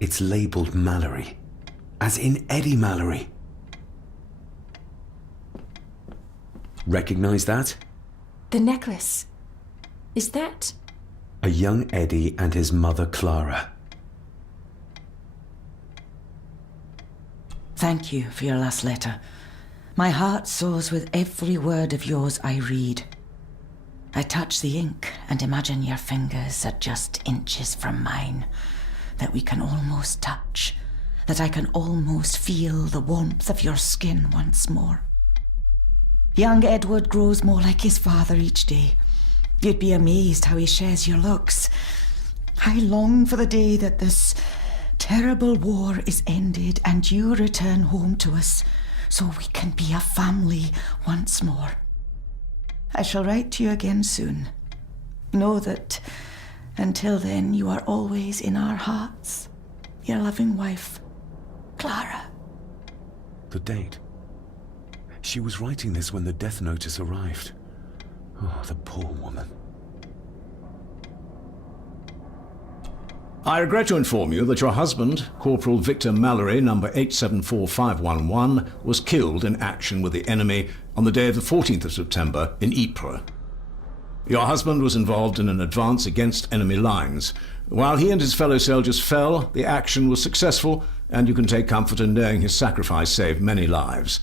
It's labeled Mallory, as in Eddie Mallory. Recognize that? The necklace. Is that... A young Eddie and his mother Clara. Thank you for your last letter. My heart soars with every word of yours I read. I touch the ink and imagine your fingers are just inches from mine, that we can almost touch, that I can almost feel the warmth of your skin once more. Young Edward grows more like his father each day. You'd be amazed how he shares your looks. I long for the day that this terrible war is ended and you return home to us, so we can be a family once more. I shall write to you again soon. Know that until then you are always in our hearts. Your loving wife, Clara. The date. She was writing this when the death notice arrived. Oh, the poor woman. I regret to inform you that your husband, Corporal Victor Mallory, number 874511, was killed in action with the enemy on the day of the 14th of September in Ypres. Your husband was involved in an advance against enemy lines. While he and his fellow soldiers fell, the action was successful, and you can take comfort in knowing his sacrifice saved many lives.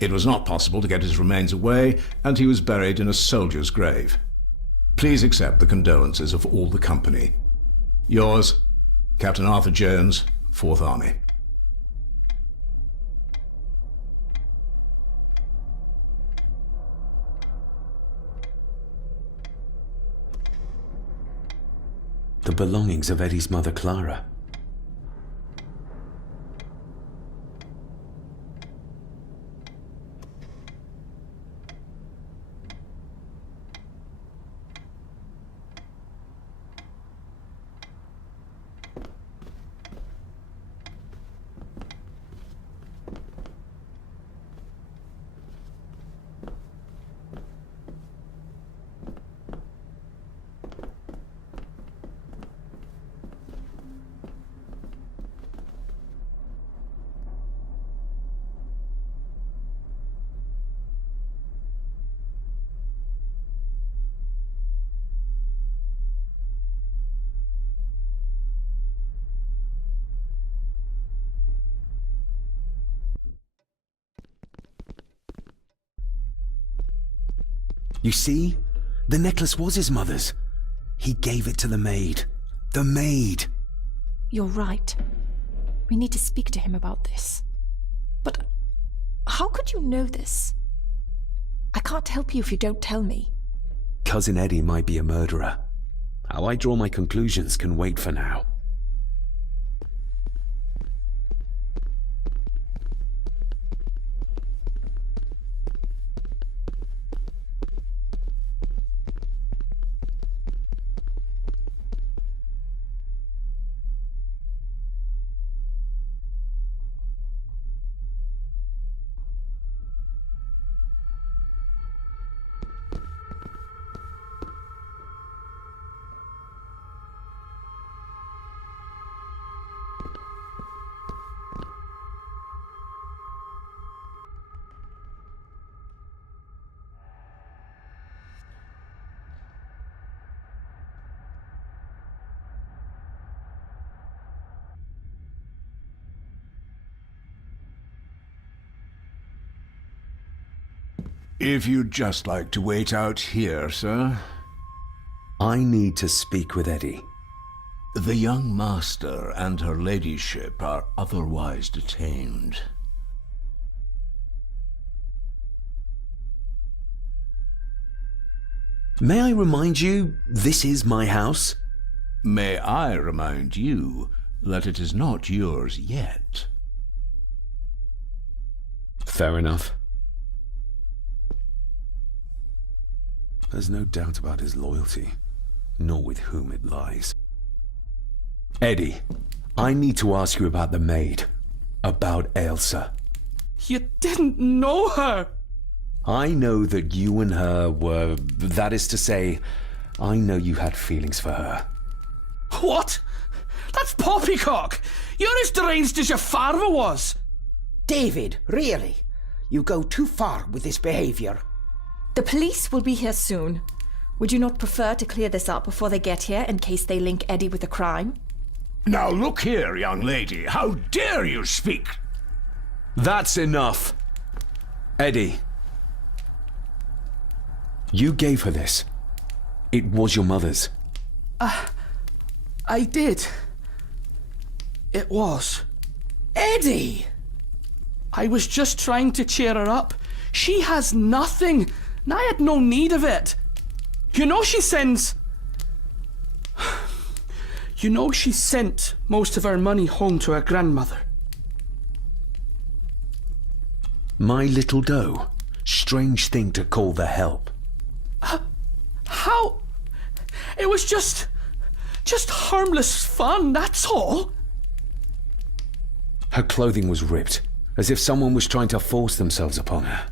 It was not possible to get his remains away, and he was buried in a soldier's grave. Please accept the condolences of all the company. Yours, Captain Arthur Jones, 4th Army. The belongings of Eddie's mother Clara. You see? The necklace was his mother's. He gave it to the maid. The maid! You're right. We need to speak to him about this. But how could you know this? I can't help you if you don't tell me. Cousin Eddie might be a murderer. How I draw my conclusions can wait for now. If you'd just like to wait out here, sir. I need to speak with Eddie. The young master and her ladyship are otherwise detained. May I remind you, this is my house? May I remind you that it is not yours yet? Fair enough. There's no doubt about his loyalty, nor with whom it lies. Eddie, I need to ask you about the maid. About Elsa. You didn't know her! I know that you and her were... That is to say, I know you had feelings for her. What? That's poppycock! You're as deranged as your father was! David, really? You go too far with this behaviour. The police will be here soon. Would you not prefer to clear this up before they get here in case they link Eddie with a crime? Now look here, young lady. How dare you speak? That's enough. Eddie. You gave her this. It was your mother's. I did. It was. Eddie! I was just trying to cheer her up. She has nothing, and I had no need of it. You know she sends... You know she sent most of her money home to her grandmother. My little doe. Strange thing to call the help. How? It was just harmless fun, that's all. Her clothing was ripped, as if someone was trying to force themselves upon her.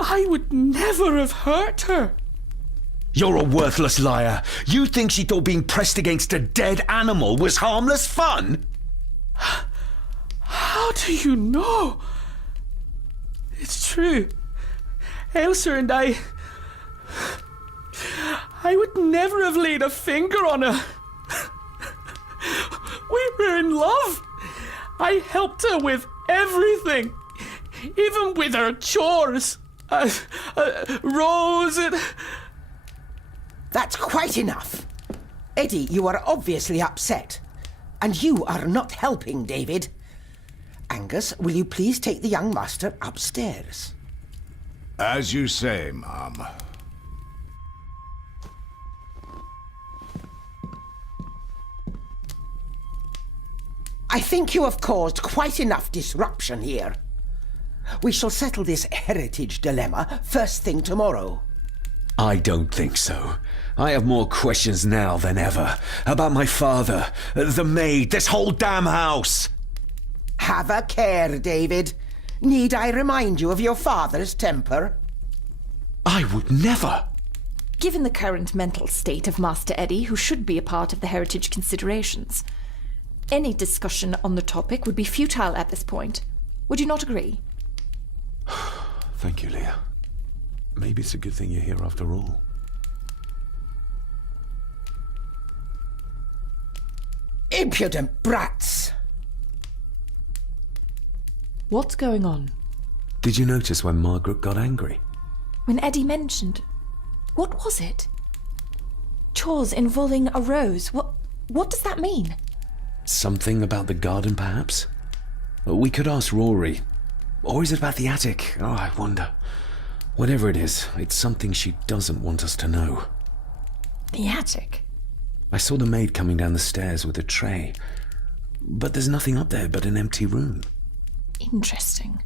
I would never have hurt her. You're a worthless liar. You think she thought being pressed against a dead animal was harmless fun? How do you know? It's true. Elsa and I would never have laid a finger on her. We were in love. I helped her with everything, even with her chores. Rose and... That's quite enough. Eddie, you are obviously upset. And you are not helping, David. Angus, will you please take the young master upstairs? As you say, Mum. I think you have caused quite enough disruption here. We shall settle this heritage dilemma first thing tomorrow. I don't think so. I have more questions now than ever. About my father, the maid, this whole damn house. Have a care, David. Need I remind you of your father's temper? I would never. Given the current mental state of Master Eddie, who should be a part of the heritage considerations, any discussion on the topic would be futile at this point. Would you not agree? Thank you, Leah. Maybe it's a good thing you're here after all. Impudent brats! What's going on? Did you notice when Margaret got angry? When Eddie mentioned... What was it? Chores involving a rose. What does that mean? Something about the garden, perhaps? We could ask Rory. Or is it about the attic? Oh, I wonder. Whatever it is, it's something she doesn't want us to know. The attic? I saw the maid coming down the stairs with a tray. But there's nothing up there but an empty room. Interesting.